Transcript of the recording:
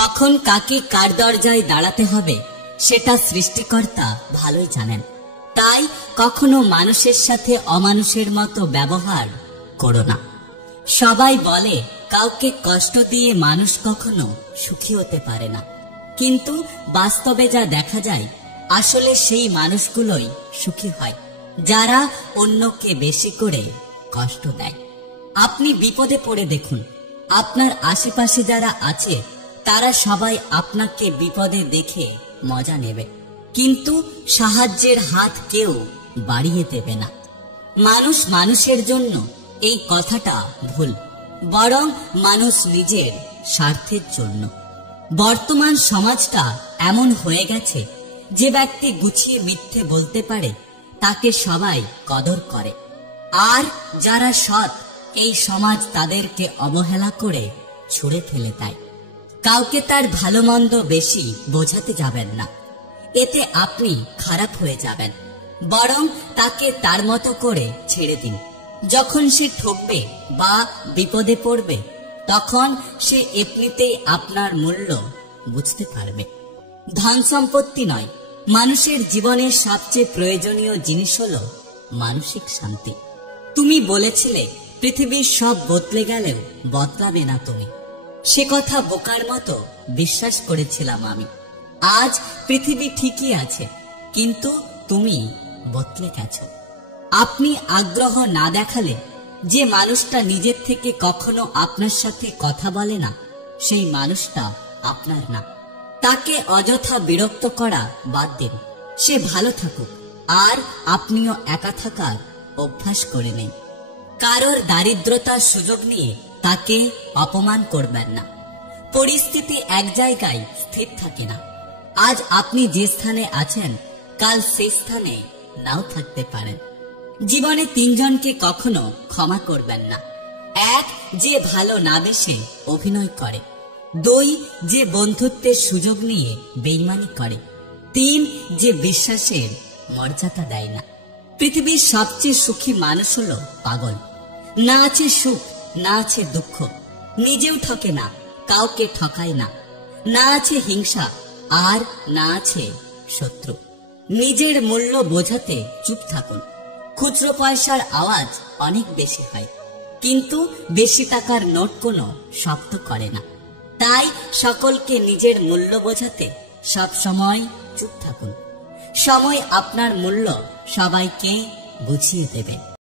কখন কাকে কার দরজায় দাঁড়াতে হবে সেটা সৃষ্টিকর্তা ভালোই জানেন। তাই কখনো মানুষের সাথে অমানুষের মতো ব্যবহার করো না। সবাই বলে কাউকে কষ্ট দিয়ে মানুষ কখনো সুখী হতে পারে না, কিন্তু বাস্তবে যা দেখা যায় আসলে সেই মানুষগুলোই সুখী হয় যারা অন্যকে বেশি করে কষ্ট দেয়। আপনি বিপদে পড়ে দেখুন, আপনার আশেপাশে যারা আছে তারা সবাই আপনাকে বিপদে দেখে মজা নেবে, কিন্তু সাহায্যের হাত কেউ বাড়িয়ে দেবে না। মানুষ মানুষের জন্য এই কথাটা ভুল, বরং মানুষ নিজের স্বার্থের জন্য। বর্তমান সমাজটা এমন হয়ে গেছে যে ব্যক্তি গুছিয়ে মিথ্যে বলতে পারে তাকে সবাই কদর করে, আর যারা সৎ এই সমাজ তাদেরকে অবহেলা করে ছুঁড়ে ফেলে দেয়। কাউকে তার ভালো মন্দ বেশি বোঝাতে যাবেন না, এতে আপনি খারাপ হয়ে যাবেন। বরং তাকে তার মতো করে ছেড়ে দিন। যখন সে ঠকবে বা বিপদে পড়বে তখন সে এমনিতেই আপনার মূল্য বুঝতে পারবে। ধন সম্পত্তি নয়, মানুষের জীবনের সবচেয়ে প্রয়োজনীয় জিনিস হলো মানসিক শান্তি। তুমি বলেছিলে পৃথিবীর সব বদলে গেলেও বদলাবে না তুমি। সে কথা বোকার মতো বিশ্বাস করেছিলাম আমি। আজ পৃথিবী ঠিকই আছে, কিন্তু তুমি বদলে গেছো। আপনি আগ্রহ না দেখালে যে মানুষটা নিজের থেকে কখনো আপনার সাথে কথা বলে না সেই মানুষটা আপনার না। তাকে অযথা বিরক্ত করা বাদ দিন, সে ভালো থাকুক আর আপনিও একা থাকার অভ্যাস করে নিন। কারোর দারিদ্রতার সুযোগ নিয়ে তাকে অপমান করবেন না। পরিস্থিতি এক জায়গায় স্থির থাকে না। আজ আপনি যে স্থানে আছেন কাল সেই স্থানে নাও থাকতে পারেন। জীবনে তিনজনকে কখনো ক্ষমা করবেন না। এক, যে ভালো না বেসে অভিনয় করে। দুই, যে বন্ধুত্বের সুযোগ নিয়ে বেইমানি করে। তিন, যে বিশ্বাসের মর্যাদা দেয় না। পৃথিবীর সবচেয়ে সুখী মানুষ হলো পাগল। না আছে সুখ, না আছে দুঃখ, নিজেও ঠকে না, কাউকে ঠকায় না। না আছে হিংসা, আর না আছে শত্রু। নিজের মূল্য বোঝাতে চুপ থাকুন। খুচরো পয়সার আওয়াজ অনেক বেশি হয়, কিন্তু বেশি টাকার নোট কোনো শব্দ করে না। তাই সকলকে নিজের মূল্য বোঝাতে সব সময় চুপ থাকুন। সময় আপনার মূল্য সবাইকে বুঝিয়ে দেবে।